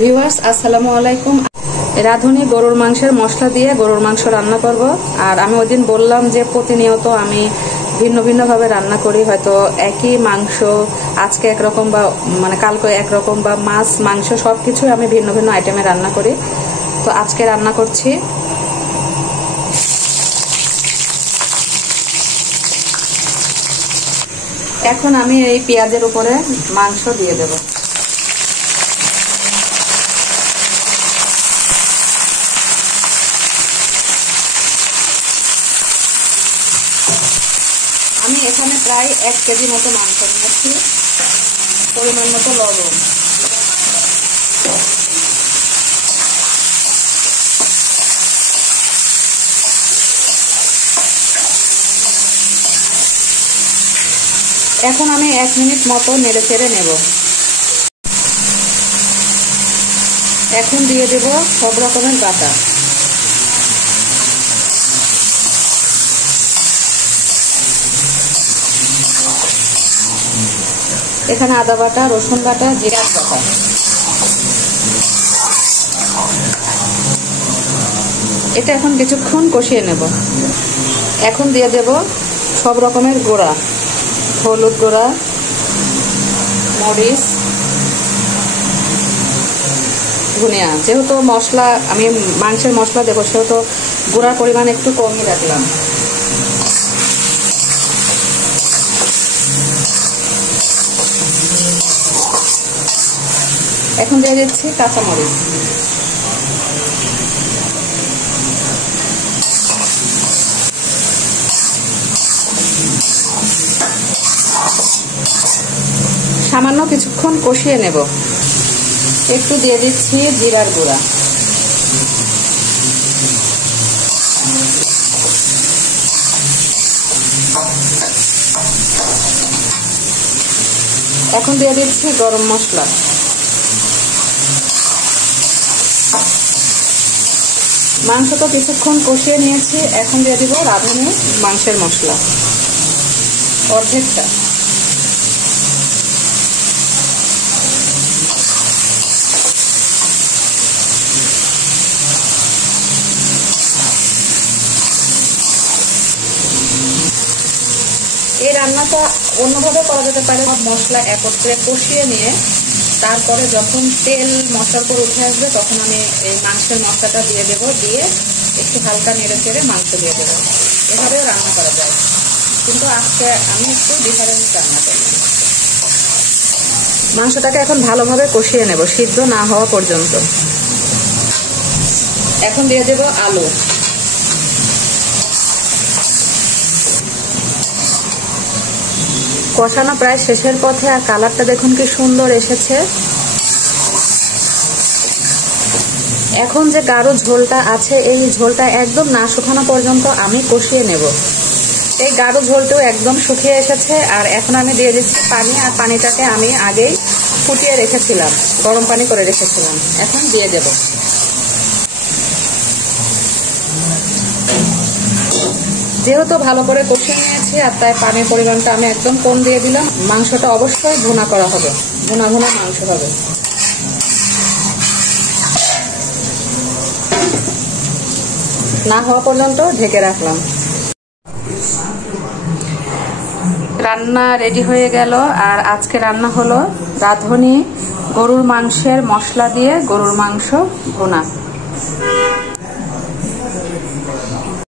Viewers আসসালামু আলাইকুম। রাঁধুনি গরুর মাংসের মশলা দিয়ে গরুর মাংস রান্না করব। আর আমি ওইদিন বললাম যে প্রতিনিয়ত আমি ভিন্ন ভিন্ন ভাবে রান্না করি, হয়তো একই মাংস আজকে একরকম বা মানে কালকে একরকম, বা মাছ মাংস সবকিছু আমি ভিন্ন ভিন্ন আইটেমে রান্না করি। তো আজকে রান্না করছি এখন আমি এই পেঁয়াজের উপরে মাংস দিয়ে দেব। আমি এখানে প্রায় 1 কেজি মতো মাংস নিয়েছি। পরিমাণ মতো লবণ, এখন আমি 1 মিনিট মতো নেড়ে চেড়ে নেব। এখন দিয়ে দেব সব রকমের বাটা। এখানে আদা বাটা, রসুন বাটা, জিরা বাটা। এটা এখন কিছুক্ষণ কষিয়ে নেব। এখন দিয়ে দেব সব রকমের গুঁড়া, হলুদ গুঁড়া, মরিচ, ধনিয়া। যেহেতু মশলা আমি মাংসের মশলা দেবো, সেহেতু গুঁড়ার পরিমাণ একটু কমই রাখলাম। এখন দিয়ে দিচ্ছি কাঁচামরিচ। সামান্য কিছুক্ষণ কষিয়ে নেব। একটু দিয়ে দিচ্ছি জিরার গুঁড়া, এখন দিয়ে দিচ্ছি গরম মশলা। মাংস তো কিছুক্ষণ কষিয়ে নিয়েছি, এখন দিয়ে দিব রাঁধুনি মাংসের মশলা অর্ধেকটা। এই রান্নাটা অন্যভাবে করা যেতে পারে, মশলা একত্রে কষিয়ে নিয়ে তারপরে যখন তেল মশলার পর উঠে আসবে তখন আমি এই মাংসের মশলাটা দিয়ে দেব, দিয়ে একটু হালকা নেড়ে চেড়ে মাংস দিয়ে দেবো। এভাবেও রান্না করা যায়, কিন্তু আজকে আমি একটু ডিফারেন্ট রান্না করি। মাংসটাকে এখন ভালোভাবে কষিয়ে নেব সিদ্ধ না হওয়া পর্যন্ত। এখন দিয়ে দেব আলু। কষানো প্রায় শেষের পথে, আর কালারটা দেখুন কি সুন্দর এসেছে। এখন যে গাঢ় ঝোলটা আছে, এই ঝোলটা একদম না শুকানো পর্যন্ত আমি কষিয়ে নেব। এই গাঢ় ঝোলটাও একদম শুকিয়ে এসেছে। আর এখন আমি দিয়ে দিচ্ছি পানি, আর পানিটাকে আমি আগেই ফুটিয়ে রেখেছিলাম, গরম পানি করে রেখেছিলাম। এখন দিয়ে দেব। যেহেতু ভালো করে কষিয়ে নিয়েছি, আর তাই পানির পরিমাণটা আমি একদম কম দিয়ে দিলাম। মাংসটা অবশ্যই ভুনা করা হবে, ভুনা ভুনা মাংস হবে। না হওয়া পর্যন্ত ঢেকে রাখলাম। রান্না রেডি হয়ে গেল। আর আজকে রান্না হলো রাঁধুনি গরুর মাংসের মশলা দিয়ে গরুর মাংস ভুনা।